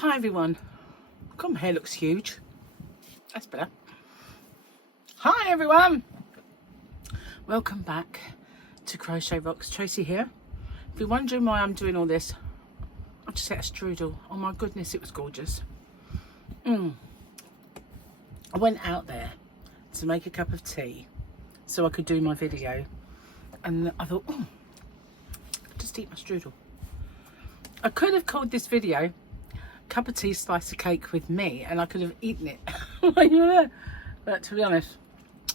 Hi everyone. God, my hair looks huge. That's better. Hi everyone. Welcome back to Crochet Rocks. Tracy here. If you're wondering why I'm doing all this, I just ate a strudel. Oh my goodness, it was gorgeous. I went out there to make a cup of tea so I could do my video, and I thought, I'll just eat my strudel. I could have called this video cup of tea, slice of cake with me, and I could have eaten it while you were there. But to be honest,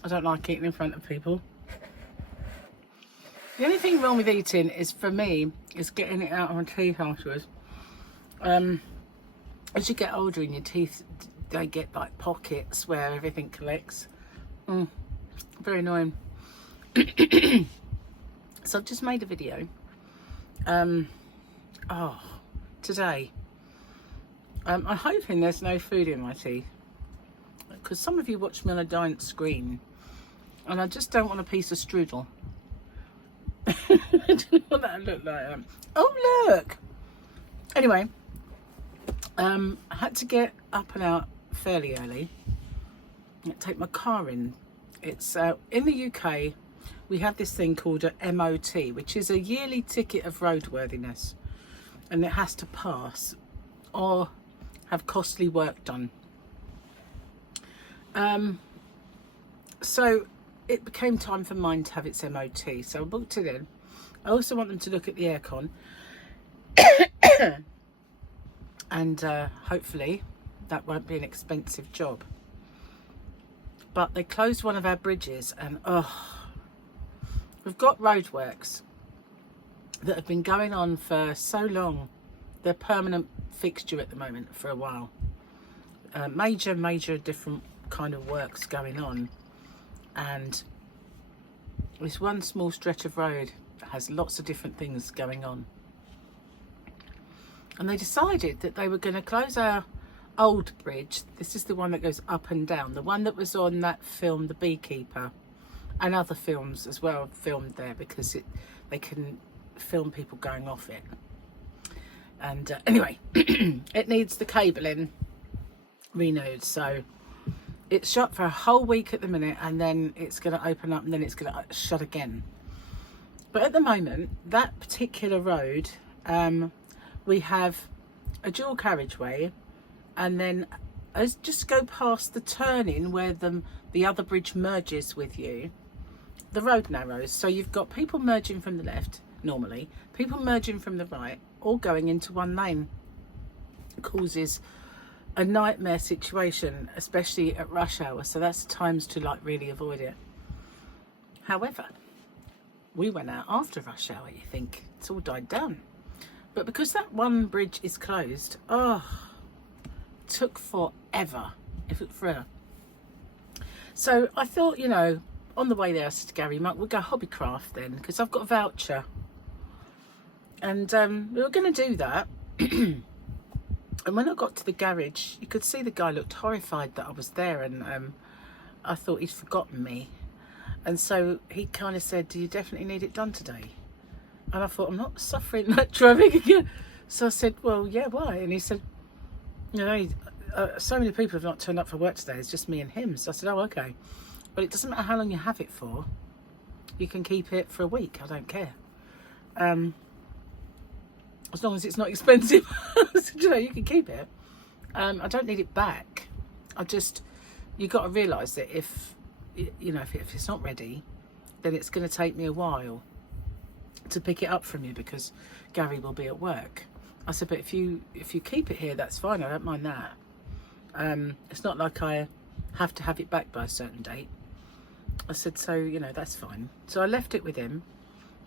I don't like eating in front of people. The only thing wrong with eating is, for me, is getting it out of my teeth afterwards. As you get older and your teeth, they get like pockets where everything collects. Very annoying. So I've just made a video today. I'm hoping there's no food in my teeth, because some of you watch me on a giant screen and I just don't want a piece of strudel. I don't know what that looked like. Oh look! Anyway, I had to get up and out fairly early and take my car in. It's in the UK we have this thing called a MOT, which is a yearly ticket of roadworthiness, and it has to pass or have costly work done. So it became time for mine to have its MOT, so I booked it in. I also want them to look at the aircon and hopefully that won't be an expensive job. But they closed one of our bridges, and we've got roadworks that have been going on for so long. They're permanent fixture at the moment for a while. Major different kind of works going on, and this one small stretch of road has lots of different things going on. And they decided that they were going to close our old bridge. This is the one that goes up and down, the one that was on that film, The Beekeeper, and other films as well filmed there, because they can film people going off it. And anyway, it needs the cabling renewed, so it's shut for a whole week at the minute, and then it's going to open up, and then it's going to shut again. But at the moment, that particular road, we have a dual carriageway, and then just go past the turning where the other bridge merges with you, the road narrows, so you've got people merging from the left normally, people merging from the right, all going into one lane. It causes a nightmare situation, especially at rush hour, so that's the times to like really avoid it. However, we went out after rush hour, you think it's all died down, but because that one bridge is closed, it took forever. So I thought, on the way there I said to Gary, we'll go Hobbycraft then, because I've got a voucher. And we were going to do that. And when I got to the garage, you could see the guy looked horrified that I was there, and I thought he'd forgotten me. And so he kind of said, do you definitely need it done today? And I thought, I'm not suffering that traffic again. So I said, well, yeah, why? And he said, so many people have not turned up for work today, it's just me and him. So I said, oh, okay. But it doesn't matter how long you have it for. You can keep it for a week, I don't care. As long as it's not expensive. So, you can keep it. I don't need it back. You got to realise that if it's not ready, then it's going to take me a while to pick it up from you, because Gary will be at work. I said, but if you keep it here, that's fine, I don't mind that. It's not like I have to have it back by a certain date. I said, so that's fine. So I left it with him,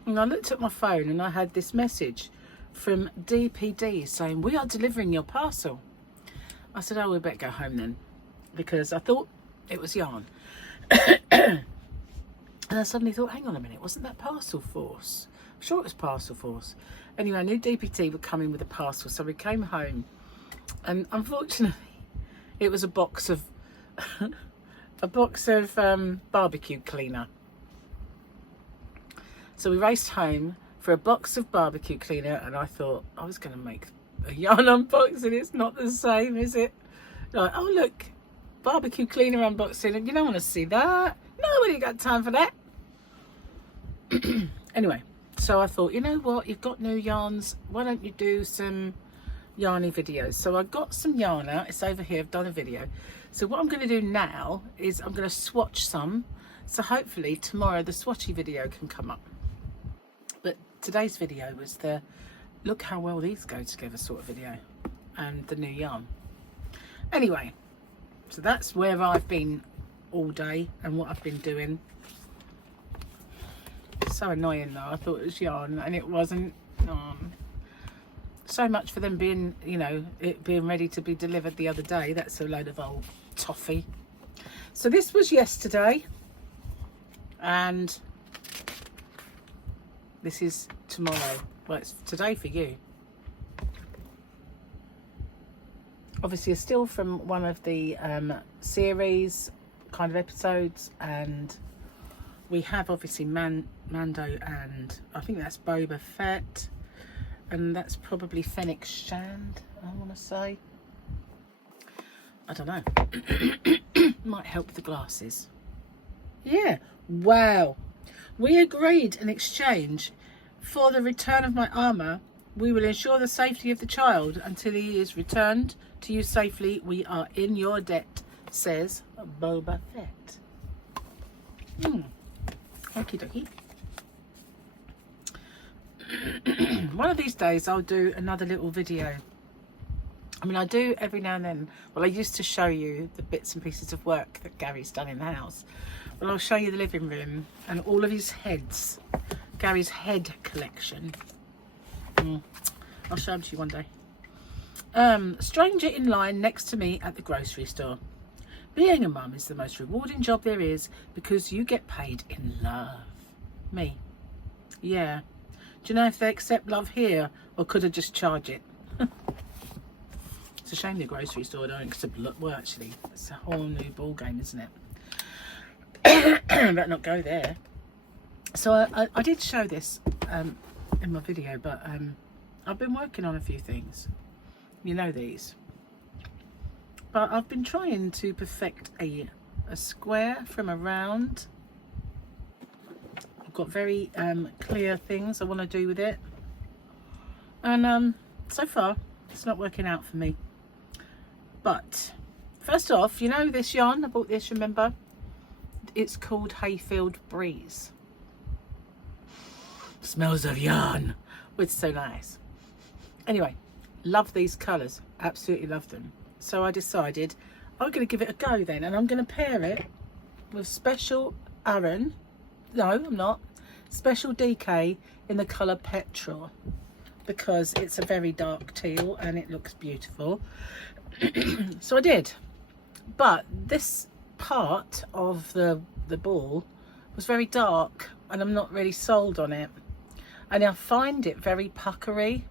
and I looked at my phone and I had this message from DPD saying, we are delivering your parcel. I said, oh, we better go home then, because I thought it was yarn. And I suddenly thought, hang on a minute, wasn't that Parcel Force? I'm sure it was Parcel Force. Anyway, I knew DPD would come in with a parcel, so we came home, and unfortunately it was a box of barbecue cleaner. So we raced home for a box of barbecue cleaner, and I thought I was going to make a yarn unboxing, it's not the same, is it? Like, oh look, barbecue cleaner unboxing, and you don't want to see that. Nobody got time for that. Anyway, so I thought, you know what, you've got new yarns, why don't you do some yarny videos? So I got some yarn out, it's over here, I've done a video. So what I'm going to do now is I'm going to swatch some, so hopefully tomorrow the swatchy video can come up. But today's video was the look how well these go together sort of video, and the new yarn. Anyway, so that's where I've been all day and what I've been doing. So annoying though, I thought it was yarn and it wasn't. So much for them being, you know, it being ready to be delivered the other day. That's a load of old toffee. So this was yesterday and this is tomorrow. Well, it's today for you. Obviously a still from one of the series kind of episodes, and we have obviously Mando and I think that's Boba Fett, and that's probably Fennec Shand, I want to say. I don't know. Might help with the glasses. Yeah, wow. We agreed an exchange. For the return of my armour, we will ensure the safety of the child until he is returned to you safely. We are in your debt, says Boba Fett. Okie dokie. One of these days I'll do another little video. I mean, I do every now and then. Well, I used to show you the bits and pieces of work that Gary's done in the house. Well, I'll show you the living room and all of his heads. Gary's head collection. I'll show them to you one day. Stranger in line next to me at the grocery store. Being a mum is the most rewarding job there is because you get paid in love. Me? Yeah. Do you know if they accept love here or could I just charge it? It's a shame the grocery store don't accept love. Well, actually, it's a whole new ball game, isn't it? Better not go there. So I did show this in my video, but I've been working on a few things. You know these. But I've been trying to perfect a square from a round. I've got very clear things I want to do with it. And so far, it's not working out for me. But first off, you know this yarn? I bought this, remember? It's called Hayfield Breeze. Smells of yarn. It's so nice. Anyway, love these colours. Absolutely love them. So I decided I'm going to give it a go then. And I'm going to pair it with Special Aran. No, I'm not. Special DK in the colour Petrol. Because it's a very dark teal and it looks beautiful. So I did. But this part of the ball was very dark and I'm not really sold on it. And I find it very puckery.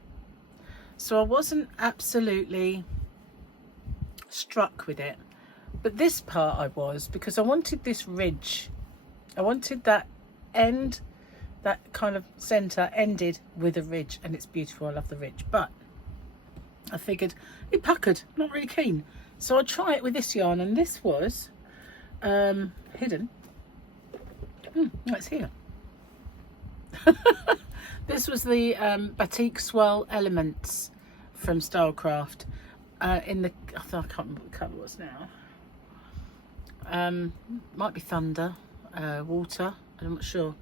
So I wasn't absolutely struck with it. But this part I was, because I wanted this ridge. I wanted that end, that kind of centre ended with a ridge, and it's beautiful. I love the ridge. But I figured it puckered, not really keen. So I'll try it with this yarn, and this was hidden. It's here. This was the Batik Swirl Elements from Stylecraft. In the, I can't remember what the colour was now. Might be Thunder, Water, I'm not sure.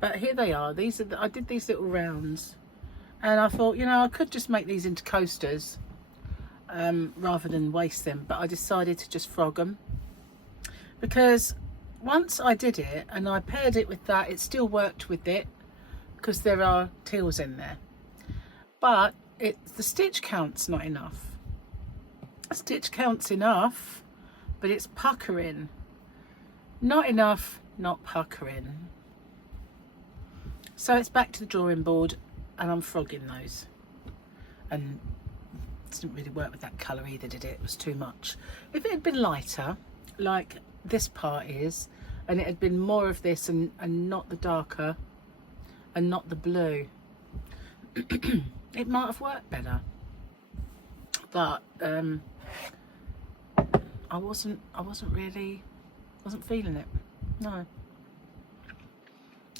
But here they are. These are I did these little rounds, and I thought, you know, I could just make these into coasters rather than waste them. But I decided to just frog them, because once I did it and I paired it with that, it still worked with it because there are teals in there. But the stitch count's not enough. Stitch count's enough, but it's puckering. Not enough, not puckering. So it's back to the drawing board, and I'm frogging those. And it didn't really work with that colour either, did it? It was too much. If it had been lighter, like this part is, and it had been more of this and not the darker and not the blue, it might have worked better. but I wasn't feeling it. No.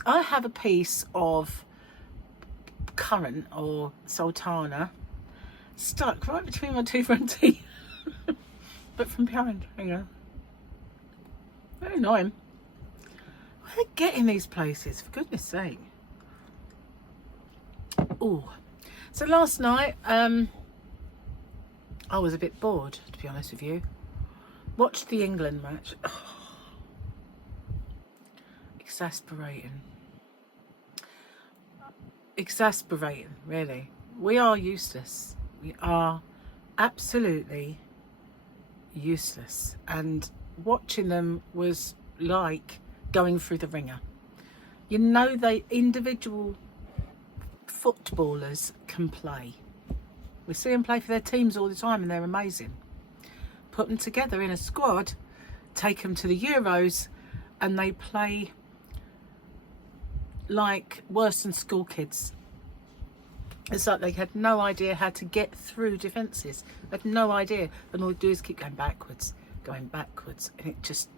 I have a piece of currant or sultana stuck right between my two front teeth, but from behind. Hang on. Very annoying. Where are they getting these places, for goodness sake? Oh, so last night I was a bit bored, to be honest with you. Watched the England match. Oh, exasperating, really. We are useless. We are absolutely useless, and watching them was like going through the ringer. You know, they individual footballers can play. We see them play for their teams all the time, and they're amazing. Put them together in a squad, take them to the Euros, and they play like worse than school kids. It's like they had no idea how to get through defences. They had no idea. And all they do is keep going backwards, and it just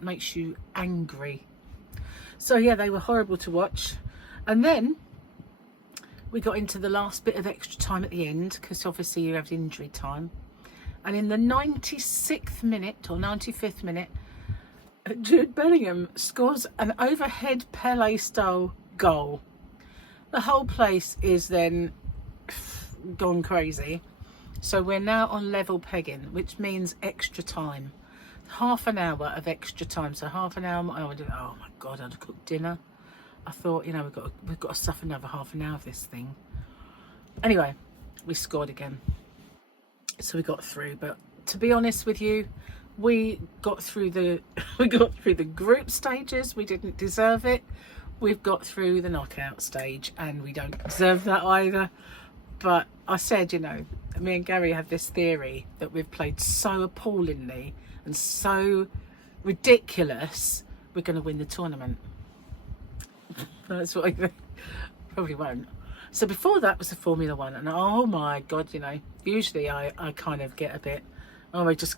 makes you angry. So yeah, they were horrible to watch. And then we got into the last bit of extra time at the end, because obviously you have injury time. And in the 96th minute or 95th minute, Jude Bellingham scores an overhead Pele style goal. The whole place is then gone crazy. So we're now on level pegging, which means extra time. Half an hour of extra time. So half an hour, oh my God, I'd cooked dinner. I thought, you know, we've got to suffer another half an hour of this thing. Anyway, we scored again. So we got through, but to be honest with you, we got through the group stages. We didn't deserve it. We've got through the knockout stage, and we don't deserve that either. But I said, you know, me and Gary have this theory that we've played so appallingly and so ridiculous, we're going to win the tournament. That's what I think. Probably won't. So before that was the Formula One, and oh my God, you know, usually I kind of get a bit, oh, we'll just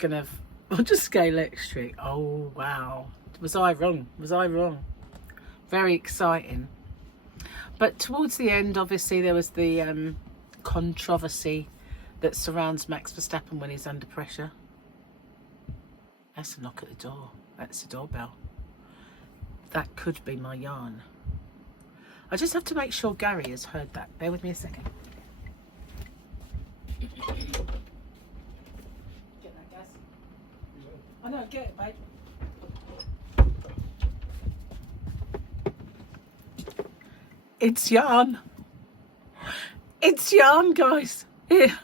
go electric. Oh wow, was I wrong? Very exciting. But towards the end, obviously, there was the controversy that surrounds Max Verstappen when he's under pressure. That's a knock at the door. That's the doorbell. That could be my yarn. I just have to make sure Gary has heard that. Bear with me a second. Get that gas. I know, get it, babe. It's yarn. It's yarn, guys. Yeah.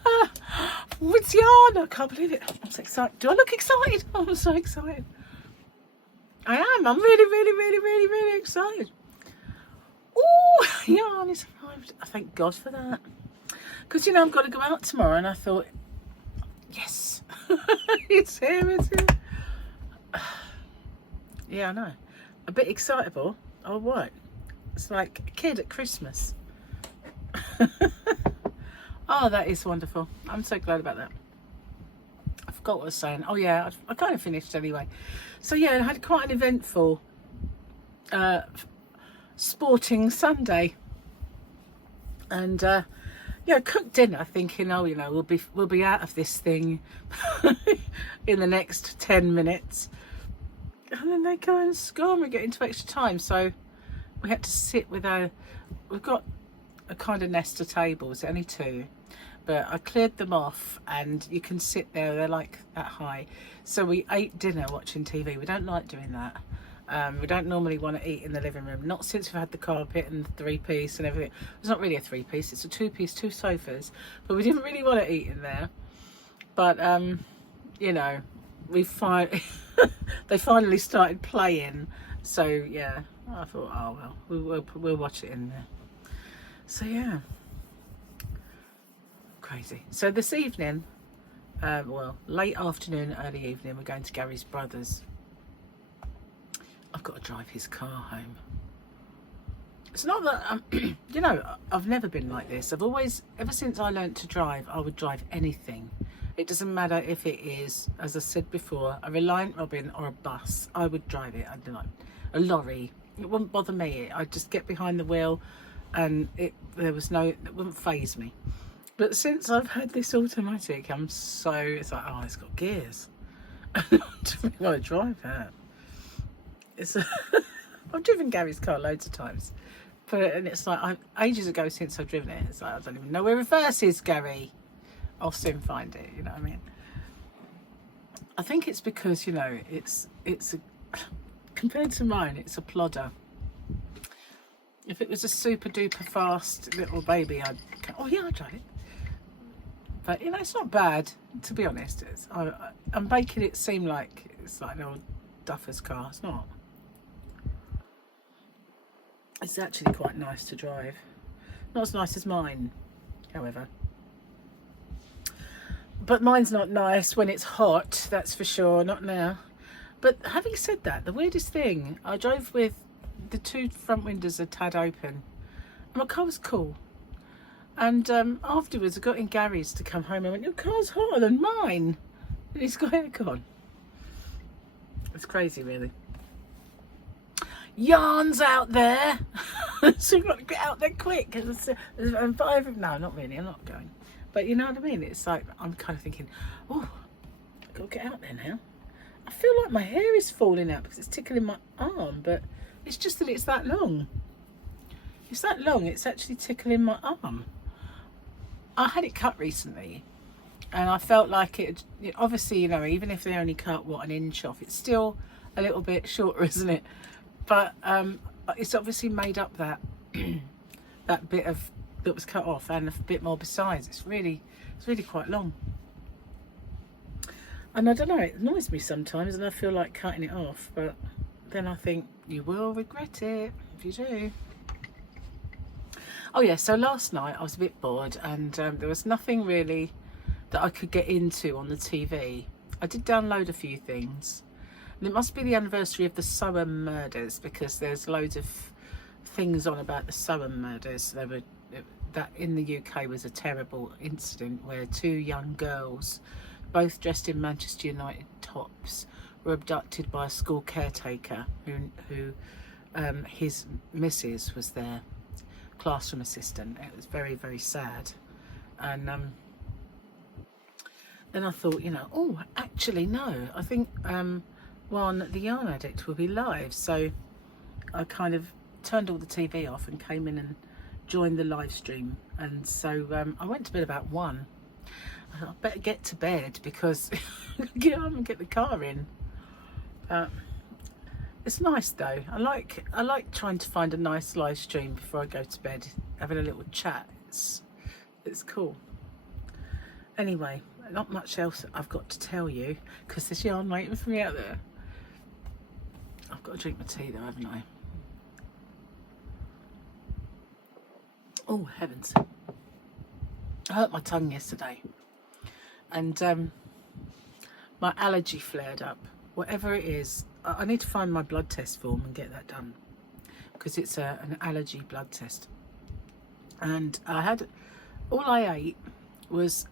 It's yarn. I can't believe it. I'm so excited. Do I look excited? I'm so excited. I am. I'm really excited. Oh, yarn is arrived. I thank God for that. Because, you know, I've got to go out tomorrow, and I thought, yes, it's here, it's here. Yeah, I know. A bit excitable. Oh, what? It's like a kid at Christmas. Oh, that is wonderful. I'm so glad about that. I forgot what I was saying. Oh, yeah, I kind of finished anyway. So, yeah, I had quite an eventful sporting Sunday. And, yeah, cooked dinner thinking, oh, you know, we'll be out of this thing in the next 10 minutes. And then they go and score and we get into extra time. So we had to sit with we've got a kind of nest of tables, only two, but I cleared them off and you can sit there, they're like that high. So we ate dinner watching TV. We don't like doing that. We don't normally want to eat in the living room, not since we've had the carpet and the three-piece and everything. It's not really a three-piece, it's a two-piece, two sofas, but we didn't really want to eat in there. But you know, they finally started playing, so yeah, I thought, oh well, we'll watch it in there. So yeah, crazy. So this evening, well, late afternoon, early evening, we're going to Gary's brother's. I've got to drive his car home. It's not that, you know, I've never been like this. I've always, ever since I learnt to drive, I would drive anything. It doesn't matter if it is, as I said before, a Reliant Robin or a bus. I would drive it. I don't know, a lorry. It wouldn't bother me. I'd just get behind the wheel, and it wouldn't faze me. But since I've had this automatic, it's like, oh, it's got gears. I don't want to drive that. I've driven Gary's car loads of times, and it's like, ages ago since I've driven it. It's like, I don't even know where reverse is, Gary. I'll soon find it. You know what I mean? I think it's because, you know, it's compared to mine, it's a plodder. If it was a super duper fast little baby, I'd drive it. But, you know, it's not bad, to be honest. I'm making it seem like it's like an old duffer's car. It's not. It's actually quite nice to drive. Not as nice as mine, however. But mine's not nice when it's hot, that's for sure. Not now. But having said that, the weirdest thing, I drove with the 2 front windows a tad open. And my car was cool. And afterwards, I got in Gary's to come home and went, your car's hotter than mine. And he's got aircon. It's crazy, really. Yarns out there. So you've got to get out there quick. And no, not really, I'm not going. But you know what I mean? It's like, I'm kind of thinking, oh, I've got to get out there now. I feel like my hair is falling out because it's tickling my arm, but it's just that it's that long. It's that long, it's actually tickling my arm. I had it cut recently, and I felt like it, obviously, you know, even if they only cut, what, an inch off, it's still a little bit shorter, isn't it? But it's obviously made up that, that bit of, that was cut off, and a bit more besides. It's really quite long. And I don't know, it annoys me sometimes, and I feel like cutting it off, but then I think you will regret it if you do. Oh yeah, so last night I was a bit bored, and there was nothing really that I could get into on the TV. I did download a few things, and it must be the anniversary of the Soham murders, because there's loads of things on about the Soham murders. That in the UK was a terrible incident where 2 young girls, both dressed in Manchester United tops, were abducted by a school caretaker who his missus was their classroom assistant. It was very, very sad. And then I thought, you know, oh, actually no, I think the Yarn Addict will be live. So I kind of turned all the TV off and came in and joined the live stream. And so I went to bed about 1. I thought, I better get to bed because get home and get the car in. It's nice though. I like trying to find a nice live stream before I go to bed, having a little chat. It's cool. Anyway, not much else I've got to tell you because there's yarn waiting for me out there. I've got to drink my tea though, haven't I? Oh heavens, I hurt my tongue yesterday, and my allergy flared up. Whatever it is, I need to find my blood test form and get that done, because it's an allergy blood test. And all I ate was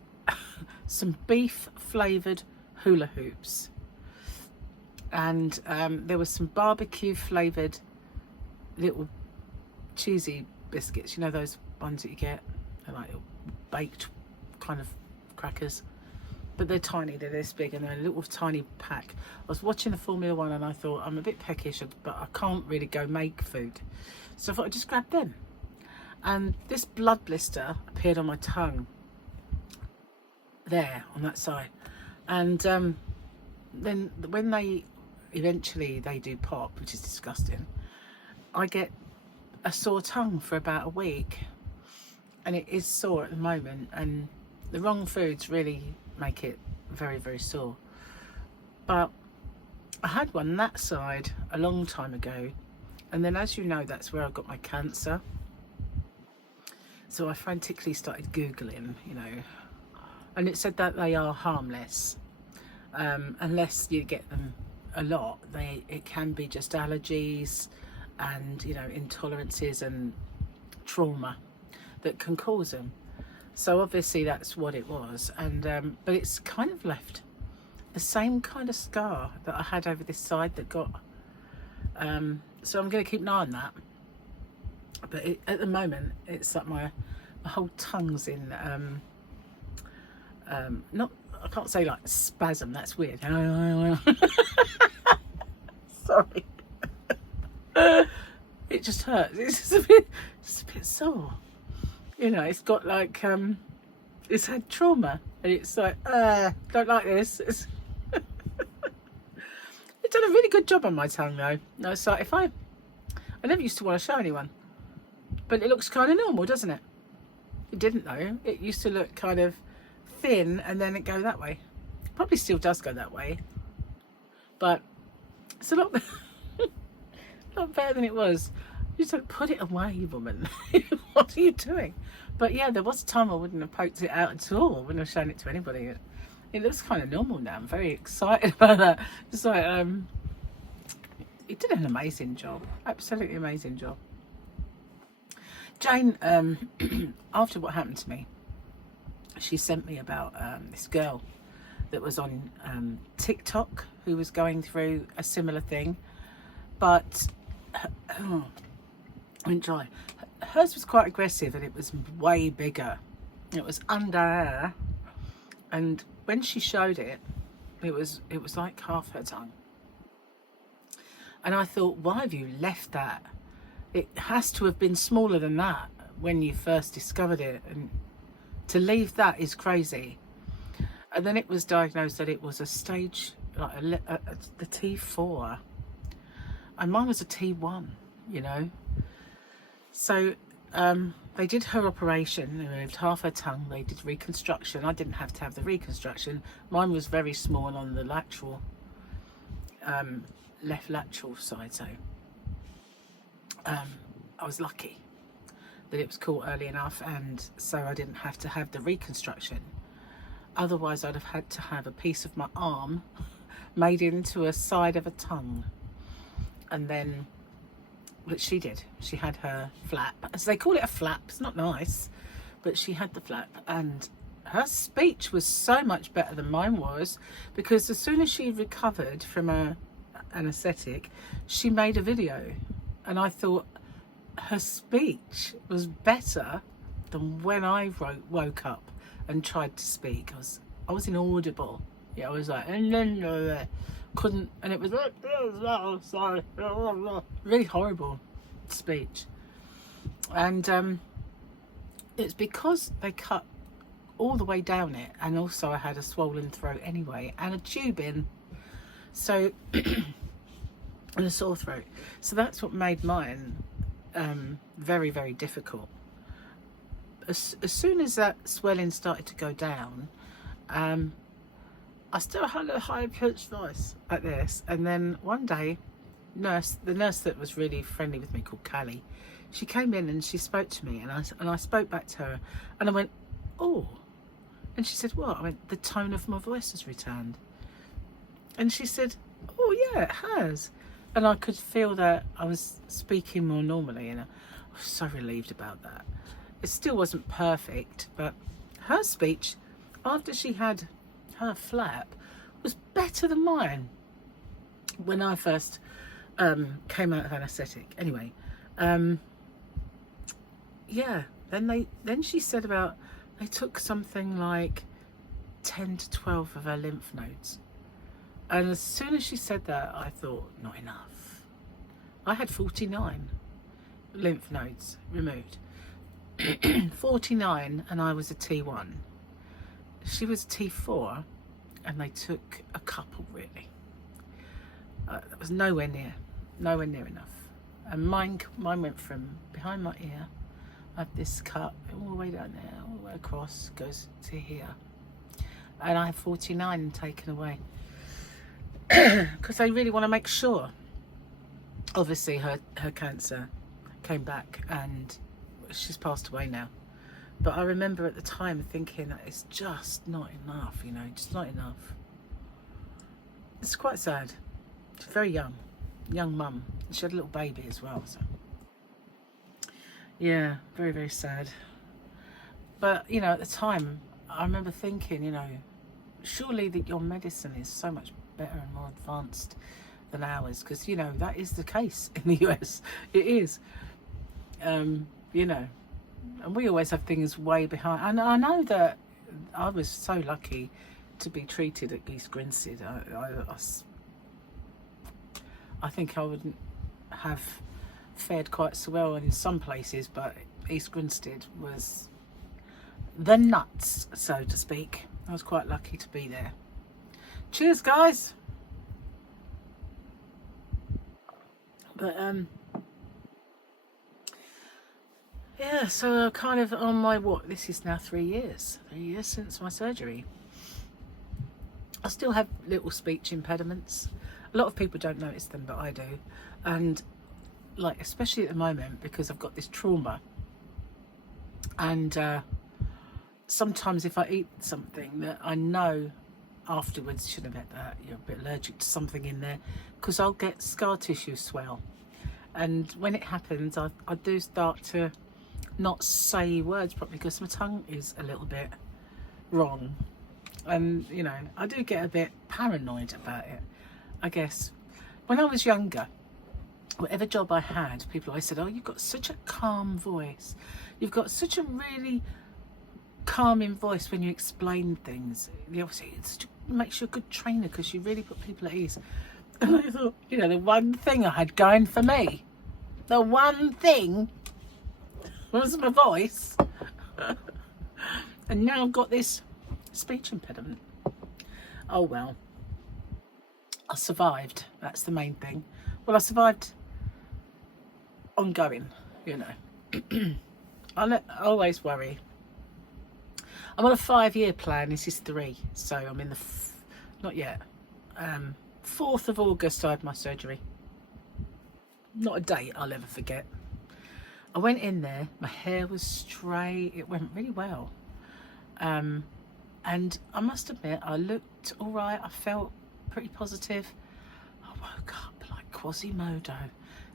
some beef flavoured hula hoops, and there was some barbecue flavoured little cheesy biscuits, you know, those ones that you get, they're like baked kind of crackers, but they're tiny, they're this big, and they're a little tiny pack. I was watching the Formula 1 and I thought, I'm a bit peckish, but I can't really go make food, so I thought I'd just grab them. And this blood blister appeared on my tongue there on that side, and then when they eventually do pop, which is disgusting, I get a sore tongue for about a week, and it is sore at the moment, and the wrong foods really make it very, very sore. But I had one that side a long time ago, and then, as you know, that's where I got my cancer. So I frantically started Googling, you know, and it said that they are harmless, unless you get them a lot. It can be just allergies and, you know, intolerances and trauma that can cause them. So obviously that's what it was. And but it's kind of left the same kind of scar that I had over this side that got so I'm going to keep an eye on that. But at the moment it's like my whole tongue's in not, I can't say like spasm, that's weird. Sorry. It just hurts. It's just a bit sore. You know, it's got like it's had trauma, and it's like don't like this. It's done a really good job on my tongue though. No, it's like I never used to want to show anyone, but it looks kind of normal, doesn't it? It didn't though. It used to look kind of thin and then it go that way. Probably still does go that way, but it's a lot better than it was. You just like, put it away, woman. What are you doing? But yeah, there was a time I wouldn't have poked it out at all. I wouldn't have shown it to anybody. It looks kind of normal now. I'm very excited about that. It's like it did an amazing job, absolutely amazing job. Jane, after what happened to me, she sent me about this girl that was on TikTok who was going through a similar thing, but I went dry. Hers was quite aggressive and it was way bigger. It was under her, and when she showed it, it was like half her tongue. And I thought, why have you left that? It has to have been smaller than that when you first discovered it, and to leave that is crazy. And then it was diagnosed that it was a stage, like the T4, and mine was a T1, you know. So they did her operation, they removed half her tongue, they did reconstruction. I didn't have to have the reconstruction. Mine was very small on the lateral, left lateral side, so I was lucky that it was caught early enough, and so I didn't have to have the reconstruction. Otherwise I'd have had to have a piece of my arm made into a side of a tongue. And then, but she did, she had her flap, as they call it, a flap. It's not nice, but she had the flap, and her speech was so much better than mine was, because as soon as she recovered from her anaesthetic, she made a video, and I thought her speech was better than when I woke up and tried to speak. I was inaudible. Yeah, I was like, couldn't, and it was like, oh, sorry, really horrible speech. And it's because they cut all the way down it, and also I had a swollen throat anyway, and a tube in, so and a sore throat. So that's what made mine very, very difficult. As soon as that swelling started to go down, I still had a high-pitched voice like this, and then one day, the nurse that was really friendly with me, called Callie, she came in and she spoke to me, and I spoke back to her, and I went, oh, and she said, what? I went, the tone of my voice has returned. And she said, oh yeah, it has. And I could feel that I was speaking more normally, and I was so relieved about that. It still wasn't perfect, but her speech, after she had her flap, was better than mine when I first came out of anaesthetic. Anyway, yeah, then she said about, they took something like 10 to 12 of her lymph nodes. And as soon as she said that, I thought, not enough. I had 49 lymph nodes removed. 49, and I was a T1. She was a T4, and they took a couple, really. That was nowhere near enough. And mine went from behind my ear. I have this cut all the way down there, all the way across, goes to here. And I have 49 taken away. Because they really want to make sure. Obviously her cancer came back, and she's passed away now. But I remember at the time thinking that it's just not enough, you know, just not enough. It's quite sad. She's very young mum. She had a little baby as well, so yeah, very, very sad. But, you know, at the time, I remember thinking, you know, surely that your medicine is so much better and more advanced than ours, because, you know, that is the case in the US. It is. You know, and we always have things way behind. And I know that I was so lucky to be treated at East Grinstead. I think I wouldn't have fared quite so well in some places, but East Grinstead was the nuts, so to speak. I was quite lucky to be there. Cheers, guys. But yeah, so kind of on my, what, this is now 3 years since my surgery. I still have little speech impediments. A lot of people don't notice them, but I do. And like, especially at the moment, because I've got this trauma, and sometimes if I eat something that I know afterwards, shouldn't have had that, you're a bit allergic to something in there, because I'll get scar tissue swell. And when it happens, I do start to not say words properly because my tongue is a little bit wrong. And, you know, I do get a bit paranoid about it, I guess. When I was younger, whatever job I had, people always said, oh, you've got such a calm voice. You've got such a really calming voice when you explain things. They always say, it makes you a good trainer because you really put people at ease. And I thought, you know, the one thing I had going for me, the one thing was my voice. And now I've got this speech impediment. Oh well, I survived. That's the main thing. Well, I survived ongoing, you know. I always worry. I'm on a 5-year plan. This is 3, so I'm in the not yet. 4th of August I had my surgery. Not a date I'll ever forget. I went in there, my hair was straight, it went really well. And I must admit, I looked all right, I felt pretty positive. I woke up like Quasimodo.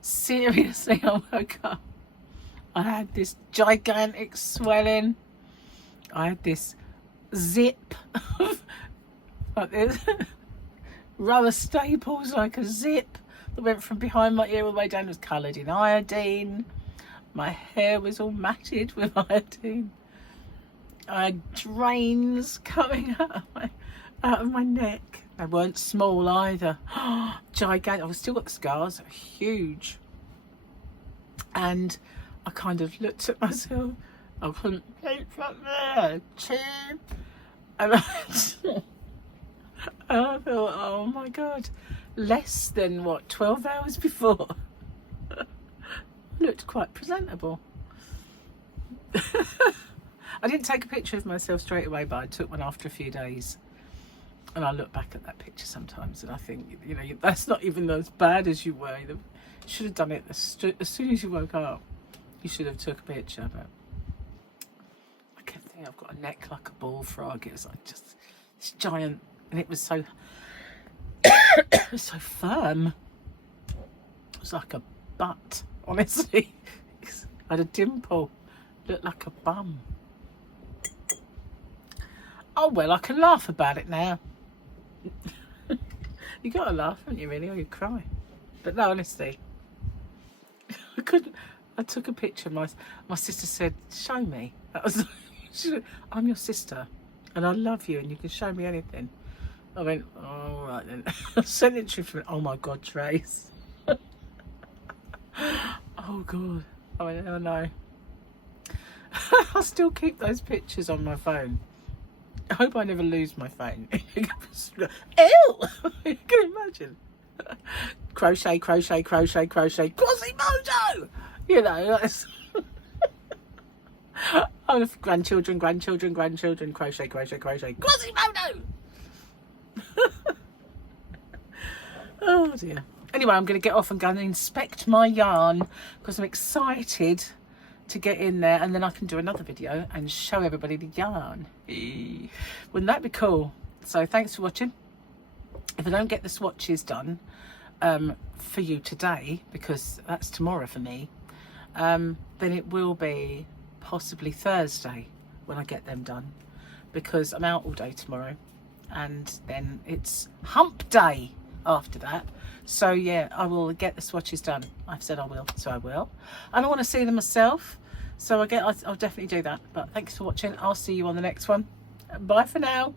Seriously, I woke up. I had this gigantic swelling. I had this zip, like this row of staples, like a zip that went from behind my ear all the way down. It was coloured in iodine. My hair was all matted with iodine. I had drains coming out of my neck. They weren't small either. Gigantic. I've still got the scars. They're huge. And I kind of looked at myself. I couldn't keep up there. Cheap. And I thought, oh my God. Less than, what, 12 hours before? Looked quite presentable. I didn't take a picture of myself straight away, but I took one after a few days. And I look back at that picture sometimes and I think, you know, that's not even as bad as you were. You should have done it as soon as you woke up. You should have took a picture. But I kept thinking, I've got a neck like a bullfrog. It was like just this giant, and it was so it was so firm. It was like a butt, honestly. I had a dimple. Looked like a bum. Oh well, I can laugh about it now. You gotta laugh, haven't you, really, or you cry. But no, honestly, I couldn't. I took a picture. My sister said, "Show me." That was. She said, "I'm your sister, and I love you, and you can show me anything." I went, oh, "All right then." I sent it to her. Oh my God, Trace. Oh God. I went, oh no. I still keep those pictures on my phone. I hope I never lose my phone. Ew! You can imagine. Crochet, crochet, crochet, crochet, Quasimodo! You know, that's... Oh, grandchildren, grandchildren, grandchildren, crochet, crochet, crochet, Quasimodo! Oh dear. Anyway, I'm going to get off and go and inspect my yarn because I'm excited to get in there, and then I can do another video and show everybody the yarn. Wouldn't that be cool? So thanks for watching. If I don't get the swatches done for you today, because that's tomorrow for me, then it will be possibly Thursday when I get them done, because I'm out all day tomorrow, and then it's hump day after that. So yeah, I will get the swatches done. I've said I will, so I will. And I want to see them myself, so I'll definitely do that. But thanks for watching. I'll see you on the next one. Bye for now.